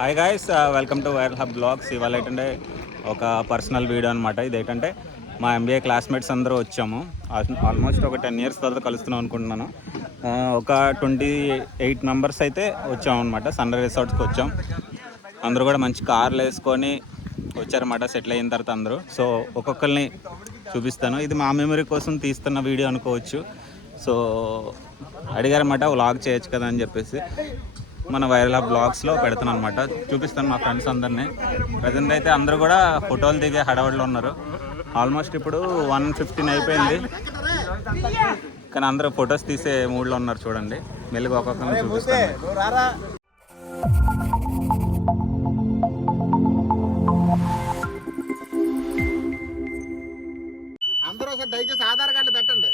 Hi guys, welcome to viral hub blogs. ఇవాళ ఏంటంటే ఒక పర్సనల్ వీడియో అనమాట. ఇదేంటంటే మా ఎంబీఏ క్లాస్మేట్స్ అందరూ వచ్చాము. ఆల్మోస్ట్ ఒక 10 years తర్వాత కలుస్తున్నాం అనుకుంటున్నాను. ఒక 28 members అయితే వచ్చాము అనమాట. సన్ రైజ్ రిసార్ట్స్కి వచ్చాం. అందరూ కూడా మంచి కార్లు వేసుకొని వచ్చారన్నమాట. సెటిల్ అయిన తర్వాత అందరూ. సో ఒక్కొక్కరిని చూపిస్తాను. ఇది మా మెమరీ కోసం తీస్తున్న వీడియో అనుకోవచ్చు. సో అడిగారన్నమాట, వ్లాగ్ చేయొచ్చు కదా అని చెప్పేసి మన వైరల్ హబ్ బ్లాగ్స్లో పెడతాను అనమాట. చూపిస్తాను మా ఫ్రెండ్స్ అందరినీ. ప్రజెంట్ అయితే అందరూ కూడా ఫోటోలు దిగే హడావుడిలో ఉన్నారు. ఆల్మోస్ట్ ఇప్పుడు 1:15 అయిపోయింది, కానీ అందరూ ఫొటోస్ తీసే మూడ్లో ఉన్నారు. చూడండి, మెల్లిగా ఒక్కొక్కరిని చూపిస్తాను. అందరూ ఒకసారి దయచేసి ఆధార్ కార్డు పెట్టండి.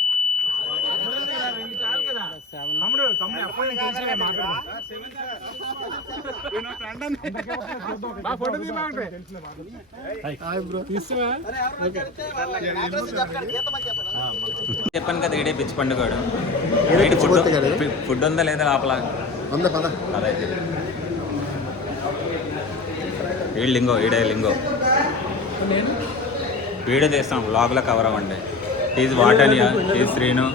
చెప్పాను కదా, ఈడే పిచ్చి పండుగడు. ఫుడ్ ఉందా లేదా లోపల? అదైతే ఈడే లింగో వీడియో తీస్తాం, బ్లాగ్లో కవర్ అవ్వండి. ఈజ్ వాటనియా, ఈజ్ శ్రీను,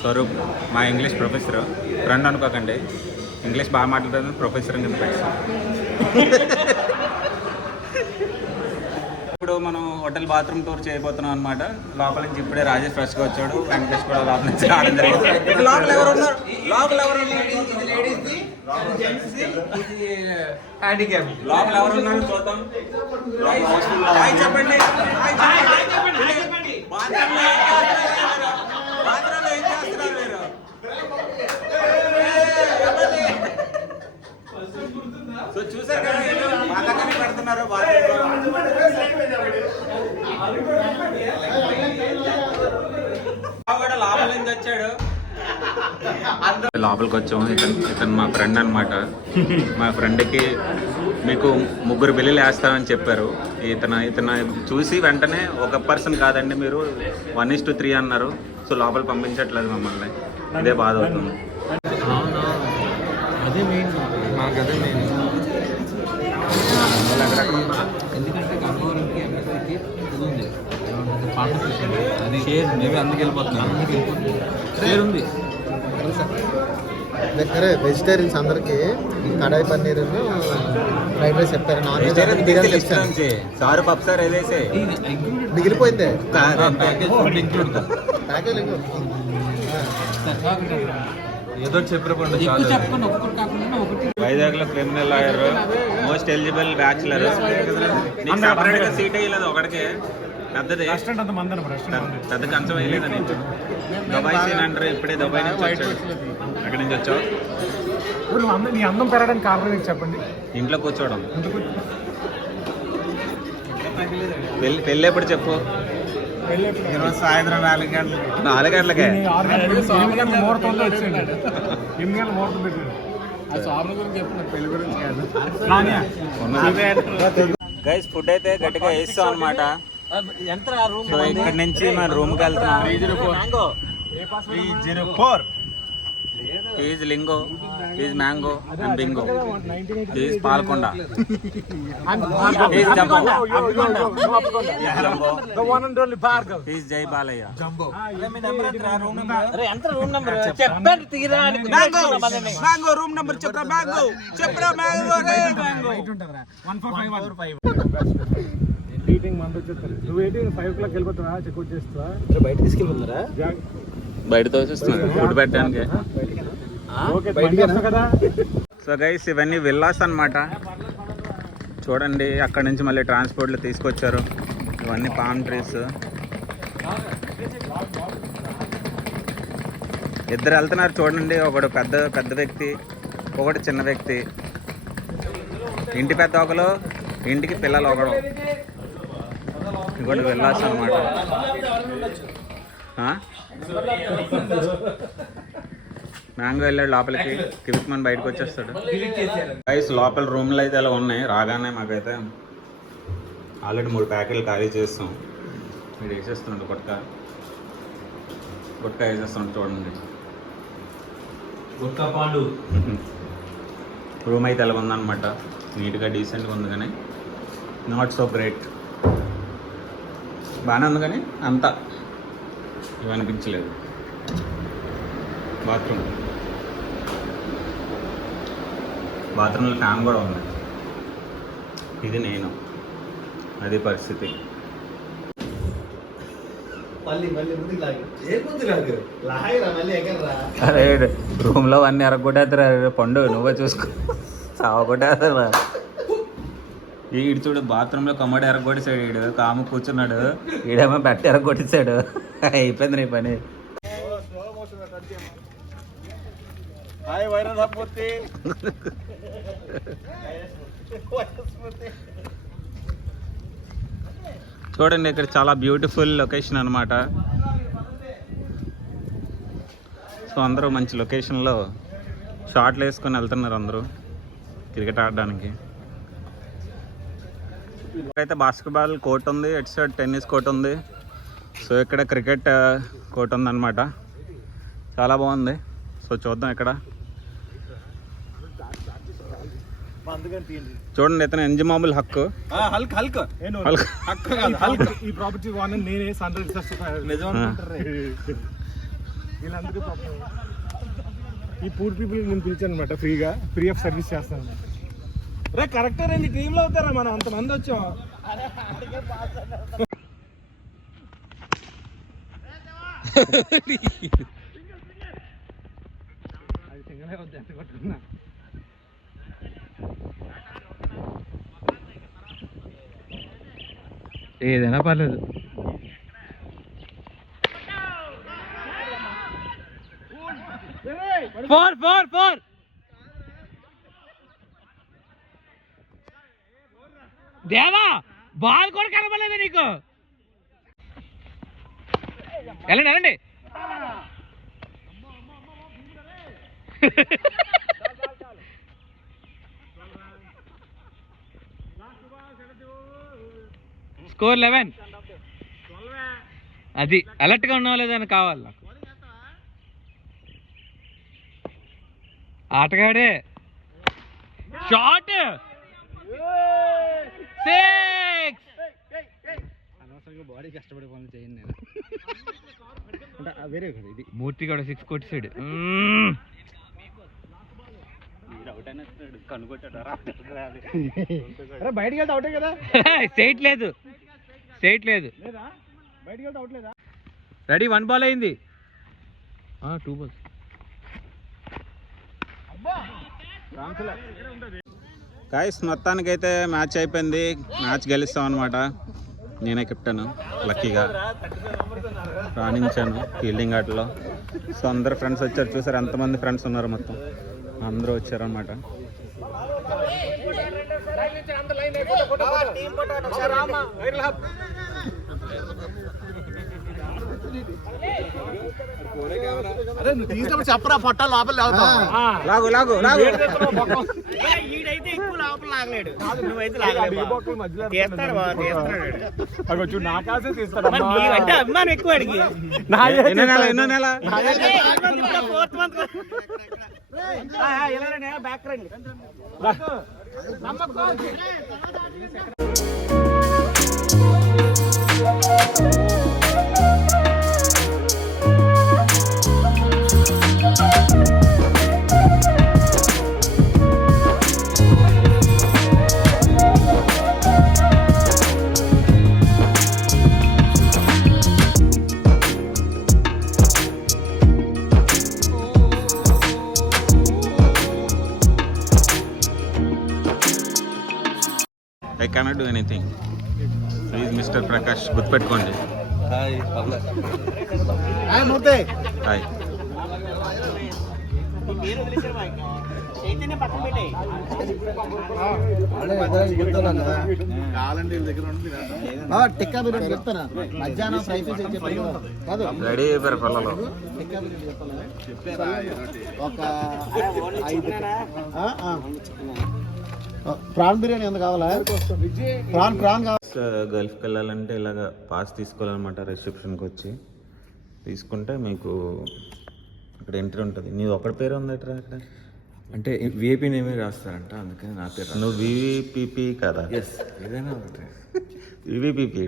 స్వరూప్ మా ఇంగ్లీష్ ప్రొఫెసర్. ఫ్రెండ్ అనుకోకండి, ఇంగ్లీష్ బాగా మాట్లాడుతుంది, ప్రొఫెసర్ కింద పెట్టాం. ఇప్పుడు మనం హోటల్ బాత్రూమ్ టూర్ చేయబోతున్నాం అనమాట. లోపల నుంచి ఇప్పుడే రాజేష్ ఫ్రెష్గా వచ్చాడు, వెంకటేష్ కూడా లోపల నుంచి రావడం జరిగింది. లోపల ఎవరు ఉన్నారు? లోపల ఎవరు ఉన్నారు? చూద్దాం. చెప్పండి. సో చూసారు కదా, బాగా పెడుతున్నారు. లోపల నుంచి వచ్చాడు. లోపలికి వచ్చాము. ఇతను మా ఫ్రెండ్ అనమాట. మా ఫ్రెండ్కి మీకు 3 బిల్లులు వేస్తామని చెప్పారు. ఇతను చూసి వెంటనే ఒక పర్సన్ కాదండి, మీరు 1:3 అన్నారు. సో లోపల పంపించట్లేదు మమ్మల్ని. ఇదే బాధ అవుతుంది. ఎందుకంటే గన్నవరంకి ఎంఎస్ఐకి ఉంది పార్ట్నర్షిప్, అది మేబీ అందుకు వెళ్ళిపోతుంది ఉంది. అరే వెజిటేరియన్స్ అందరికి కడాయి పన్నీర్ ఫ్రైడ్ రైస్ చెప్పారు. నాన్ వెజ్ సారు పప్పు సార్ ఏదైతే మిగిలిపోయింది. ఏదో చెప్పండి. వైజాగ్ లో criminal lawyer, most eligible bachelor. Seat వేయలేదు ఒకడికే, పెద్దది పెద్ద కంచం వేయలేదు. నీకు దుబాయ్ సీన్ అంటారు. ఇప్పుడే దుబాయ్ నుంచి వచ్చాడు. అక్కడి నుంచి వచ్చావు. నీ అందం పెరగడానికి కారణం చెప్పండి. ఇంట్లో కూర్చోవడం. పెళ్ళి ఎప్పుడు చెప్పు? ఈరోజు సాయంత్రం 4 గంటలకి. 4 గంటలకే. 8 గంటల ముహూర్తంలో వచ్చింది. 8 గంటల ముహూర్తం పెట్టింది. గైస్, ఫుడ్ అయితే గట్టిగా వేస్తాం అనమాట. సో ఇక్కడ నుంచి మన రూమ్కి వెళ్తున్నాం. 304 is lingo, is mango and Bingo, is Palkonda, is jumbo, is జై బాలయ్య. రూమ్ నెంబర్ చెప్పరా? బయట తీసుకెళ్ళిపోతున్నారా? బయట తోసేస్తున్నారు ఫుడ్ పెట్టడానికి. సో గైస్, ఇవన్నీ విల్లాస్ అనమాట. చూడండి, అక్కడ నుంచి మళ్ళీ ట్రాన్స్పోర్ట్లో తీసుకొచ్చారు. ఇవన్నీ పామ్ ట్రీస్. ఇద్దరు వెళ్తున్నారు చూడండి. ఒకడు పెద్ద వ్యక్తి, ఒకడు చిన్న వ్యక్తి. ఇంటి పెద్ద ఒకరు, ఇంటికి పిల్లలు ఒకడు. ఇంకోటి విల్లాస్ అనమాట. మ్యాంగో వెళ్ళాడు లోపలికి, కివిక్మన్ బయటకు వచ్చేస్తాడు. గైస్, లోపల రూమ్లు అయితే అలా ఉన్నాయి. రాగానే మాకైతే ఆల్రెడీ 3 ప్యాకెట్లు ఖాళీ చేస్తాం. మీరు వేసేస్తున్నాడు గుట్కా వేసేస్తున్నాడు. చూడండి, గుట్కా పాండు. రూమ్ అయితే ఎలా ఉందన్నమాట. నీట్గా డీసెంట్గా ఉంది కానీ నాట్ సో గ్రేట్. బాగానే ఉంది కానీ అంత ఇవనిపించలేదు. బాత్రూంలో ఫ్యాన్ కూడా ఉంది. ఇది నేను, అది పరిస్థితి. అరే రూమ్లో అన్నీ ఎరగొట్టేస్తారు. పండు నువ్వే చూసుకో, సావగొట్టేస్తారా. ఈడు చూడు బాత్రూంలో కమ్మడి ఎరగొట్టేసాడు. ఈడు కాము కూర్చున్నాడు, ఈడేమో బెట్ట ఎరగొట్టేసాడు. అయిపోయింది నీ పని. చూడండి ఇక్కడ చాలా బ్యూటిఫుల్ లొకేషన్ అనమాట. సో అందరూ మంచి లొకేషన్లో షార్ట్లు వేసుకొని వెళ్తున్నారు అందరూ క్రికెట్ ఆడడానికి. ఇక్కడైతే బాస్కెట్బాల్ కోర్ట్ ఉంది, ఎటు సైడ్ టెన్నిస్ కోర్ట్ ఉంది. సో ఇక్కడ క్రికెట్ కోర్ట్ ఉందన్నమాట. చాలా బాగుంది. సో చూద్దాం ఇక్కడ. చూడండి ఇతను ఎంజమాబుల్ హక్కు. ఈ ప్రాపర్టీ ఓనర్ నేనే. ఈ పూర్ పీపుల్ నేను పిలిచాను అనమాట, ఫ్రీ ఆఫ్ సర్వీస్ చేస్తాను. రే కరెక్టే రండి, టీంలో అవుతారా మనం అంతమంది వచ్చాం. అది తింగనే వద్దు ఎంత కొట్టుకున్నా. ఏదైనా పర్లేదు. Four four four. దేవా బాల్ కూడా కనబడలేదు నీకు. వెళ్ళండి వెళ్ళండి. స్కోర్ 11. అది అలర్ట్గా ఉన్నావా లేదని కావాలి నాకు. ఆటగాడే షాట్. అనవసరంగా బాడీ కష్టపడే పనులు చేయను నేను. అంటే వేరే కదా ఇది. మూర్తి కూడా 6 కొట్టేసాడు. బయటకి వెళ్తే అవుటే కదా. స్టేట్ లేదు, స్టేట్ లేదు. బయటకి వెళ్తే అవుట్ లేదా. రెడీ 1 బాల్ అయింది. 2 బాల్స్. గాయ్స్ మొత్తానికైతే మ్యాచ్ అయిపోయింది. మ్యాచ్ గెలుస్తాం అనమాట. నేనే కెప్టెన్, లక్కీగా రాణించాను ఫీల్డింగ్ ఆటలో. సో అందరు ఫ్రెండ్స్ వచ్చారు. చూసారు ఎంతమంది ఫ్రెండ్స్ ఉన్నారు, మొత్తం అందరూ వచ్చారనమాట. చెప్పరా పొట్ట లోపల లాగు లాగు లాగు. ఎన్నో నెల బ్యాక్ రండి. I cannot do anything. Please mister Prakash గుర్తుపెట్టుకోండి. హాయ్. టిక్కా బిర్యానీ చెప్తానా మధ్యాహ్నం ఫ్రై పీస్ కాదు రెడీ అయిపోయారు పిల్లలు. టిక్కా బిర్యానీ ఒక 5 ప్రాన్ బిర్యానీ ఎంత కావాలా? ప్రాన్ కావాలి. గల్ఫ్కి వెళ్ళాలంటే ఇలాగ పాస్ తీసుకోవాలన్నమాట. రిసెప్షన్కి వచ్చి తీసుకుంటే మీకు అక్కడ ఎంట్రీ ఉంటుంది. నీది ఒకటి పేరు ఉంది అట్రా అక్కడ. అంటే విఐపి నేమే రాస్తారంట, అందుకని నా పేరు నువ్వు వివిపిపి కదా? ఎస్, ఏదైనా ఒకటే. వివిపిపి.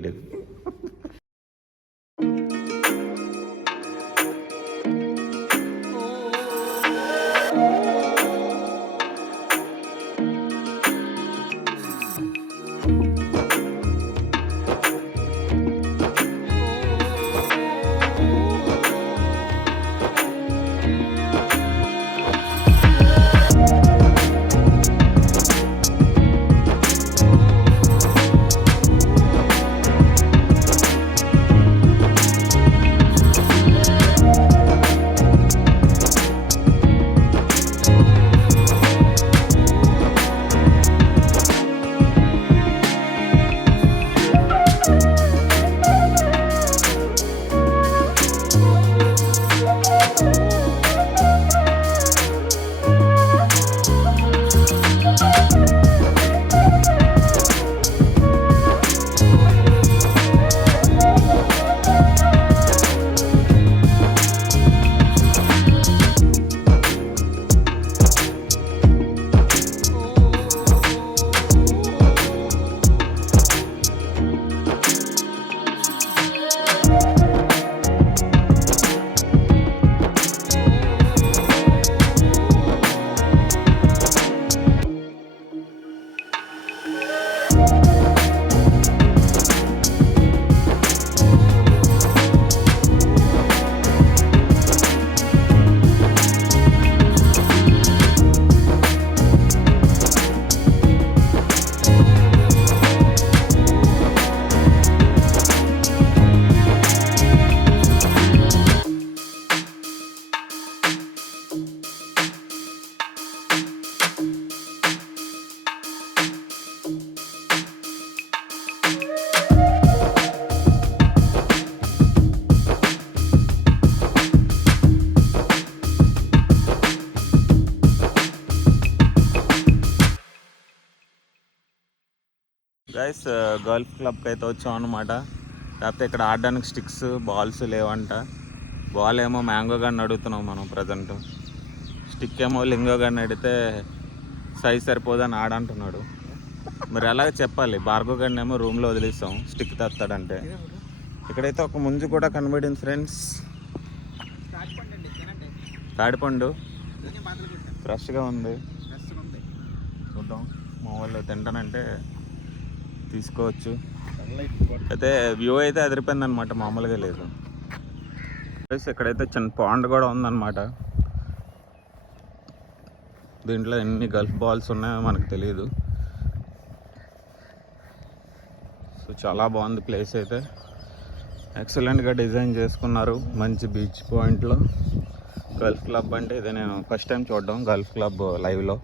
గైస్ గల్ఫ్ క్లబ్కి అయితే వచ్చాం అనమాట. కాకపోతే ఇక్కడ ఆడడానికి స్టిక్స్ బాల్స్ లేవంట. బాల్ ఏమో మ్యాంగో గారిని అడుగుతున్నాం మనం ప్రజెంట్. స్టిక్ ఏమో లింగో గారిని అడిగితే సైజ్ సరిపోదని ఆడంటున్నాడు. మరి అలాగే చెప్పాలి. భార్గవ్ గారిని ఏమో రూమ్లో వదిలేస్తాం స్టిక్ తెస్తాడంటే. ఇక్కడైతే ఒక ముంజు కూడా కనబడింది ఫ్రెండ్స్. తాడిపండు ఫ్రెష్గా ఉంది. చూద్దాం, మా వాళ్ళు తింటానంటే తీసుకోవచ్చు. అయితే వ్యూ అయితే అదిరిపోయింది అనమాట, మామూలుగా లేదు. ఇక్కడైతే చిన్న పాండ్ కూడా ఉందన్నమాట. దీంట్లో ఎన్ని గల్ఫ్ బాల్స్ ఉన్నాయో మనకు తెలియదు. సో చాలా బాగుంది ప్లేస్ అయితే. ఎక్సలెంట్గా డిజైన్ చేసుకున్నారు మంచి బీచ్ పాయింట్లో. గల్ఫ్ క్లబ్ అంటే ఇదే నేను ఫస్ట్ టైం చూడడం, గల్ఫ్ క్లబ్ లైవ్లో.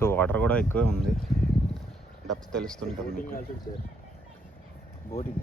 సో వాటర్ కూడా ఎక్కువే ఉంది, డెప్త్ తెలుస్తుంటుంది మీకు. బోటింగ్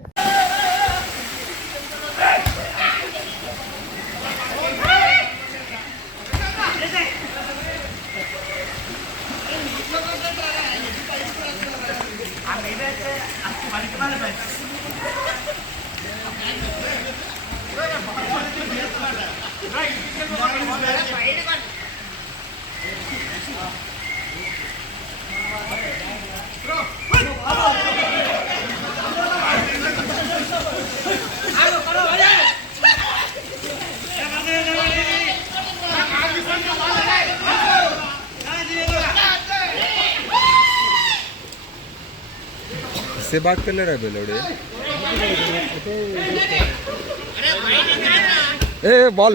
से बात कर ले रहा है बेलोड़े। ए बॉल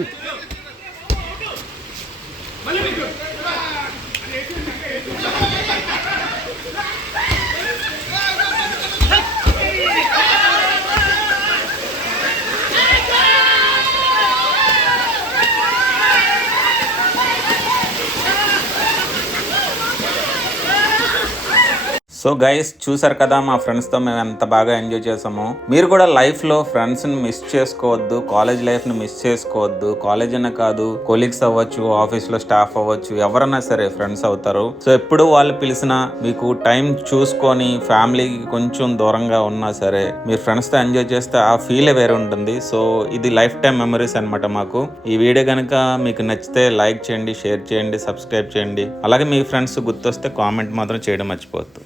సో గైస్ చూసారు కదా మా ఫ్రెండ్స్తో మేము ఎంత బాగా ఎంజాయ్ చేసామో. మీరు కూడా లైఫ్లో ఫ్రెండ్స్ని మిస్ చేసుకోవద్దు, కాలేజ్ లైఫ్ని మిస్ చేసుకోవద్దు. కాలేజ్ అనే కాదు, కొలీగ్స్ అవ్వచ్చు, ఆఫీస్లో స్టాఫ్ అవ్వచ్చు, ఎవరన్నా సరే ఫ్రెండ్స్ అవుతారు. సో ఎప్పుడు వాళ్ళు పిలిచినా మీకు టైం చూసుకొని ఫ్యామిలీకి కొంచెం దూరంగా ఉన్నా సరే మీరు ఫ్రెండ్స్తో ఎంజాయ్ చేస్తే ఆ ఫీలే వేరే ఉంటుంది. సో ఇది లైఫ్ టైం మెమరీస్ అనమాట మాకు. ఈ వీడియో కనుక మీకు నచ్చితే లైక్ చేయండి, షేర్ చేయండి, సబ్స్క్రైబ్ చేయండి. అలాగే మీ ఫ్రెండ్స్ గుర్తొస్తే కామెంట్ మాత్రం చేయడం మర్చిపోవద్దు.